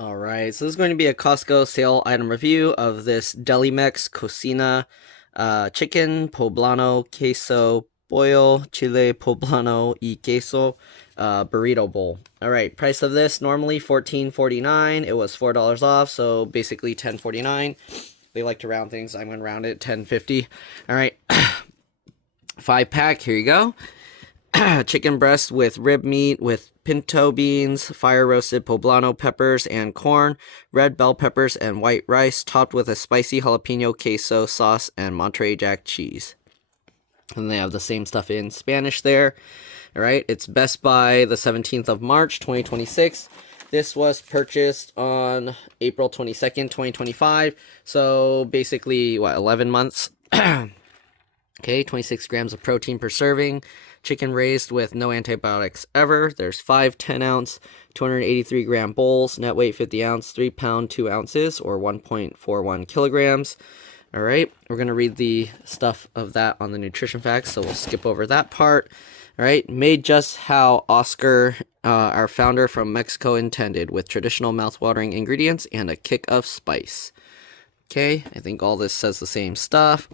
Alright, so this is going to be a Costco sale item review of this Delimex Cocina chicken, Poblano, queso, pollo, chile, poblano y queso burrito bowl. Alright, price of this normally $14.49. It was $4 off, so basically $10.49. They like to round things. I'm going to round it $10.50. Alright, 5-pack. Here you go. Chicken breast with rib meat with pinto beans, fire roasted poblano peppers and corn, red bell peppers and white rice, topped with a spicy jalapeno queso sauce and Monterey Jack cheese. And they have the same stuff in Spanish there. All right, it's Best By the 17th of March, 2026. This was purchased on April 22nd, 2025. So basically, what, 11 months? Okay, 26 grams of protein per serving. Chicken raised with no antibiotics ever. There's 5 10-ounce, 283-gram bowls. Net weight 50 ounce, 3 pound, 2 ounces, or 1.41 kilograms. All right, we're going to read the stuff of that on the nutrition facts, so we'll skip over that part. All right, made just how Oscar, our founder from Mexico, intended, with traditional mouthwatering ingredients and a kick of spice. Okay, I think all this says the same stuff.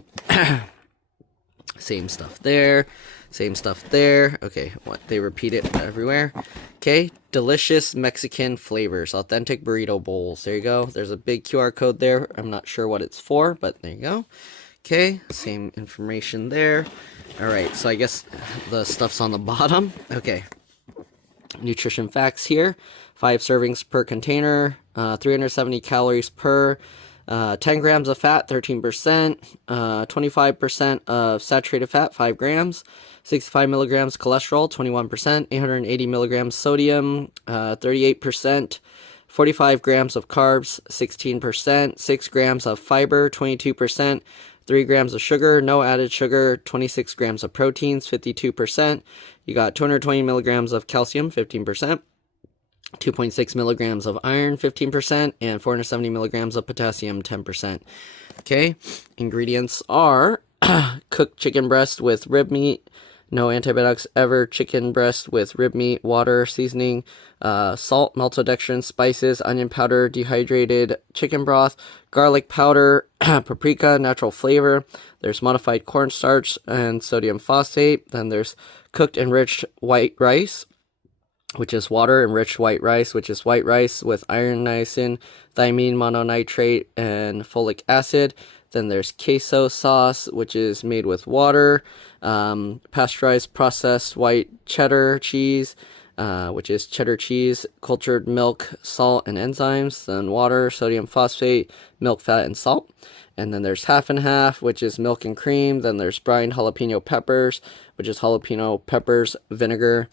Same stuff there. Same stuff there. Okay, what? They repeat it everywhere. Okay, delicious Mexican flavors. Authentic burrito bowls. There you go. There's a big QR code there. I'm not sure what it's for, but there you go. Okay, same information there. Alright, so I guess the stuff's on the bottom. Okay, nutrition facts here. 5 servings per container. 370 calories per. 10 grams of fat, 13%, 25% of saturated fat, 5 grams, 65 milligrams cholesterol, 21%, 880 milligrams sodium, 38%, 45 grams of carbs, 16%, 6 grams of fiber, 22%, 3 grams of sugar, no added sugar, 26 grams of proteins, 52%. You got 220 milligrams of calcium, 15%. 2.6 milligrams of iron, 15%, and 470 milligrams of potassium, 10%. Okay, ingredients are cooked chicken breast with rib meat, no antibiotics ever, chicken breast with rib meat, water, seasoning, salt, maltodextrin, spices, onion powder, dehydrated chicken broth, garlic powder, paprika, natural flavor. There's modified cornstarch and sodium phosphate. Then there's cooked enriched white rice, which is water, enriched white rice, which is white rice with iron, niacin, thiamine, mononitrate, and folic acid. Then there's queso sauce, which is made with water, pasteurized processed white cheddar cheese, which is cheddar cheese, cultured milk, salt, and enzymes. Then water, sodium phosphate, milk, fat, and salt. And then there's half and half, which is milk and cream. Then there's brined jalapeno peppers, which is jalapeno peppers, vinegar,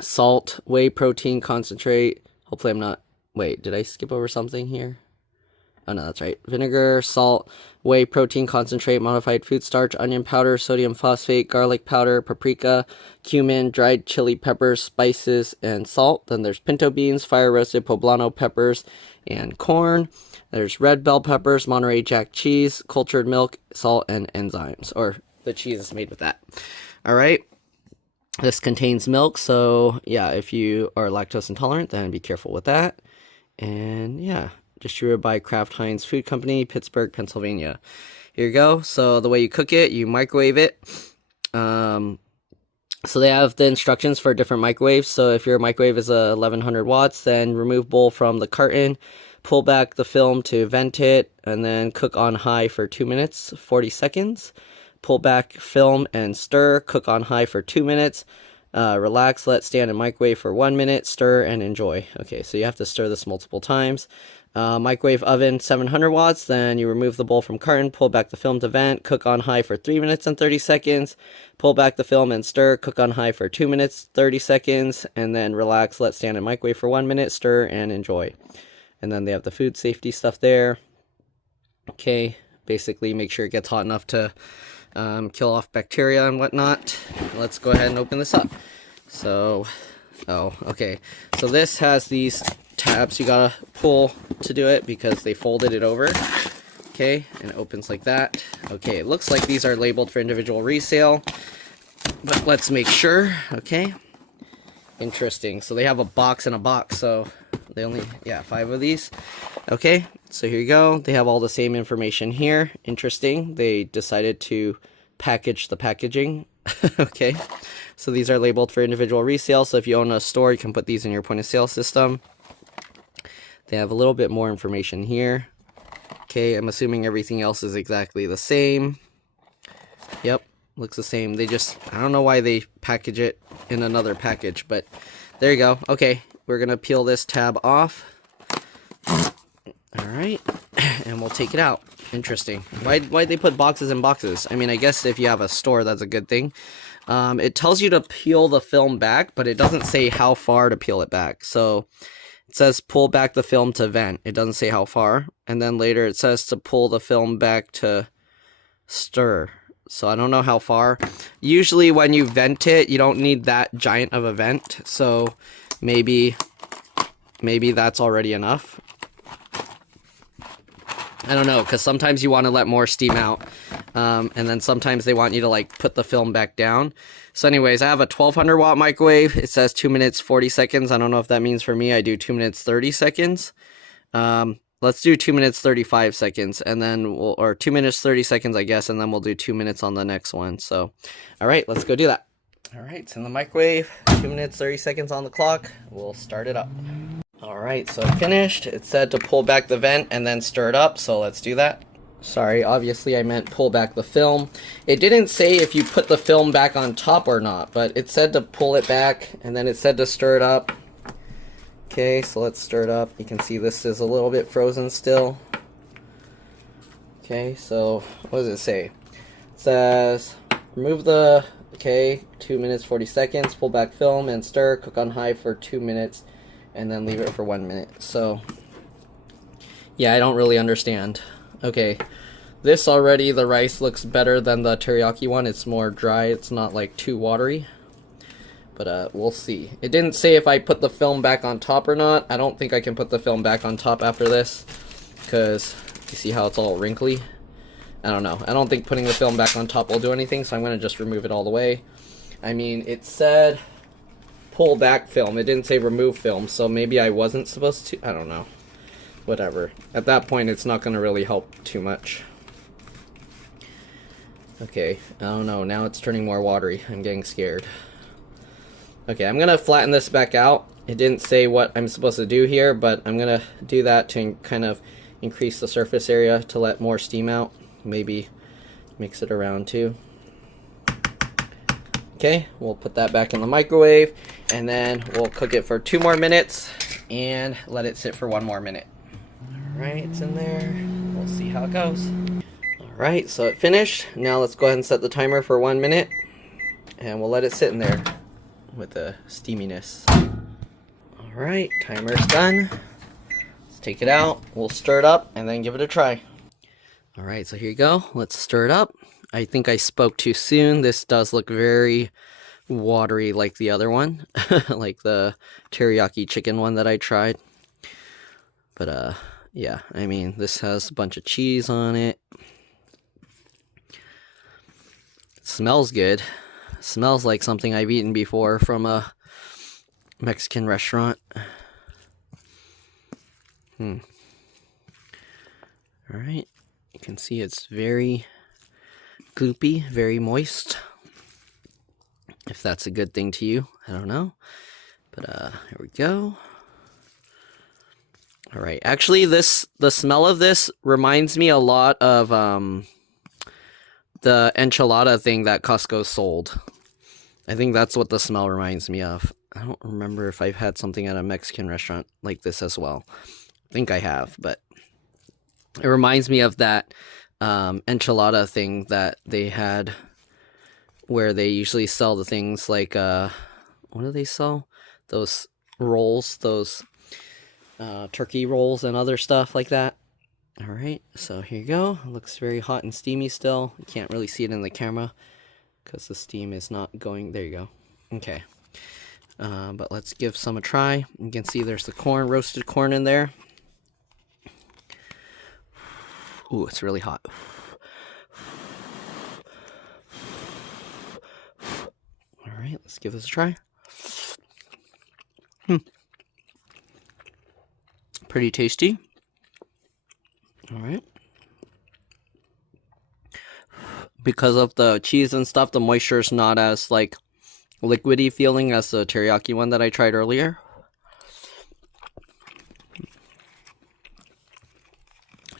salt, whey protein concentrate. Hopefully I'm not... Wait, did I skip over something here? Oh, no, that's right. Vinegar, salt, whey protein concentrate, modified food starch, onion powder, sodium phosphate, garlic powder, paprika, cumin, dried chili peppers, spices, and salt. Then there's pinto beans, fire roasted poblano peppers, and corn. There's red bell peppers, Monterey Jack cheese, cultured milk, salt, and enzymes. Or the cheese is made with that. All right. This contains milk, so yeah, if you are lactose intolerant, then be careful with that. And yeah, distributed by Kraft Heinz Food Company, Pittsburgh, Pennsylvania. Here you go. So the way you cook it, you microwave it. So they have the instructions for different microwaves. So if your microwave is 1100 watts, then remove bowl from the carton, pull back the film to vent it, and then cook on high for 2 minutes, 40 seconds. Pull back film and stir, cook on high for 2 minutes, relax, let stand in microwave for 1 minute, stir, and enjoy. Okay, so you have to stir this multiple times. Microwave oven 700 watts, then you remove the bowl from carton, pull back the film to vent, cook on high for 3 minutes and 30 seconds, pull back the film and stir, cook on high for 2 minutes, 30 seconds, and then relax, let stand in microwave for 1 minute, stir, and enjoy. And then they have the food safety stuff there. Okay, basically make sure it gets hot enough to kill off bacteria and whatnot. Let's go ahead and open this up. So, okay. So this has these tabs you gotta pull to do it because they folded it over. Okay, and it opens like that. Okay, it looks like these are labeled for individual resale, but let's make sure. Okay, interesting. So they have a box in a box, so They only, yeah, 5 of these. Okay, so here you go. They have all the same information here. Interesting. They decided to package the packaging. Okay, so these are labeled for individual resale. So if you own a store, you can put these in your point of sale system. They have a little bit more information here. Okay, I'm assuming everything else is exactly the same. Yep, looks the same. They just, I don't know why they package it in another package, but there you go. Okay, we're gonna peel this tab off. All right, and we'll take it out. Interesting. Why'd they put boxes in boxes? I mean, I guess if you have a store, that's a good thing. It tells you to peel the film back, but it doesn't say how far to peel it back. So it says pull back the film to vent. It doesn't say how far. And then later it says to pull the film back to stir. So I don't know how far. Usually when you vent it, you don't need that giant of a vent. So maybe that's already enough. I don't know, because sometimes you want to let more steam out, and then sometimes they want you to like put the film back down. So anyways, I have a 1200 watt microwave. It says 2 minutes 40 seconds. I don't know if that means for me I do 2 minutes 30 seconds. Let's do 2 minutes 35 seconds, and then or 2 minutes 30 seconds, I guess, and then we'll do 2 minutes on the next one. So, all right, let's go do that. All right, it's in the microwave. 2 minutes 30 seconds on the clock. We'll start it up. Alright, so it finished. It said to pull back the vent and then stir it up, so let's do that. Sorry, obviously I meant pull back the film. It didn't say if you put the film back on top or not, but it said to pull it back, and then it said to stir it up. Okay, so let's stir it up. You can see this is a little bit frozen still. Okay, so what does it say? It says, remove the, 2 minutes 40 seconds, pull back film and stir, cook on high for 2 minutes. And then leave it for 1 minute. So, yeah, I don't really understand. Okay, this already, the rice looks better than the teriyaki one. It's more dry. It's not like too watery. But we'll see. It didn't say if I put the film back on top or not. I don't think I can put the film back on top after this, because you see how it's all wrinkly. I don't know. I don't think putting the film back on top will do anything, so I'm going to just remove it all the way. I mean, it said pull back film. It didn't say remove film, so maybe I wasn't supposed to. I don't know. Whatever. At that point, it's not going to really help too much. Okay, I don't know. Now it's turning more watery. I'm getting scared. Okay, I'm going to flatten this back out. It didn't say what I'm supposed to do here, but I'm going to do that to kind of increase the surface area to let more steam out. Maybe mix it around too. Okay, we'll put that back in the microwave, and then we'll cook it for 2 more minutes and let it sit for 1 more minute. Alright, it's in there. We'll see how it goes. Alright, so it finished. Now let's go ahead and set the timer for 1 minute, and we'll let it sit in there with the steaminess. Alright, timer's done. Let's take it out. We'll stir it up and then give it a try. Alright, so here you go. Let's stir it up. I think I spoke too soon. This does look very watery like the other one, like the teriyaki chicken one that I tried. But yeah, I mean, this has a bunch of cheese on it. It smells good. It smells like something I've eaten before from a Mexican restaurant. All right, you can see it's very gloopy, very moist. If that's a good thing to you, I don't know. But here we go. All right, actually the smell of this reminds me a lot of the enchilada thing that Costco sold. I think that's what the smell reminds me of. I don't remember if I've had something at a Mexican restaurant like this as well. I think I have, but it reminds me of that enchilada thing that they had, where they usually sell the things like what do they sell? Those rolls, those turkey rolls and other stuff like that. All right, so here you go. It looks very hot and steamy still. You can't really see it in the camera because the steam is not going. There you go. Okay, but let's give some a try. You can see there's the corn, roasted corn in there. Ooh, it's really hot. All right, let's give this a try. Pretty tasty. All right. Because of the cheese and stuff, the moisture is not as like liquidy feeling as the teriyaki one that I tried earlier.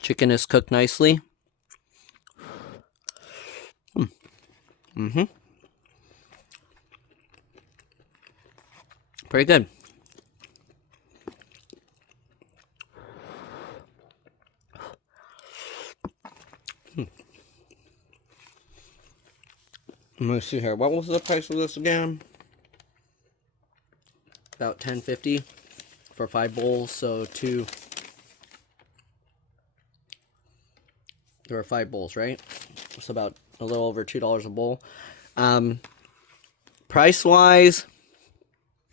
Chicken is cooked nicely. Pretty good. Let me see here. What was the price of this again? About $10.50 for 5 bowls. So there were 5 bowls, right? It's about a little over $2 a bowl. Price wise,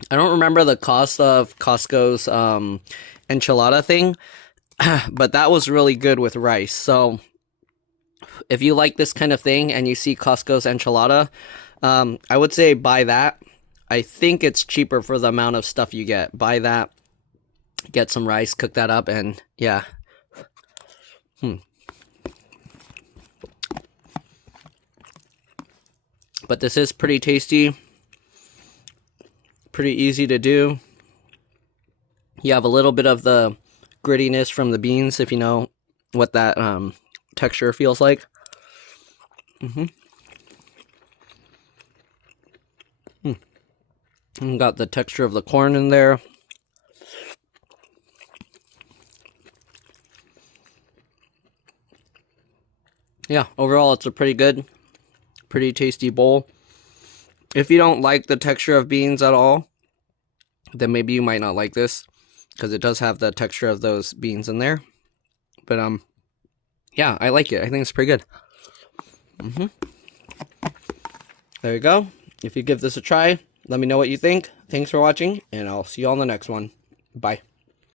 I don't remember the cost of Costco's enchilada thing, but that was really good with rice. So if you like this kind of thing and you see Costco's enchilada, I would say buy that. I think it's cheaper for the amount of stuff you get. Buy that, get some rice, cook that up, and yeah. But this is pretty tasty. Pretty easy to do. You have a little bit of the grittiness from the beans, if you know what that texture feels like. And got the texture of the corn in there. Yeah, overall it's a pretty good, pretty tasty bowl. If you don't like the texture of beans at all, then maybe you might not like this, because it does have the texture of those beans in there. But yeah, I like it. I think it's pretty good. There you go. If you give this a try, let me know what you think. Thanks for watching, and I'll see you on the next one. Bye.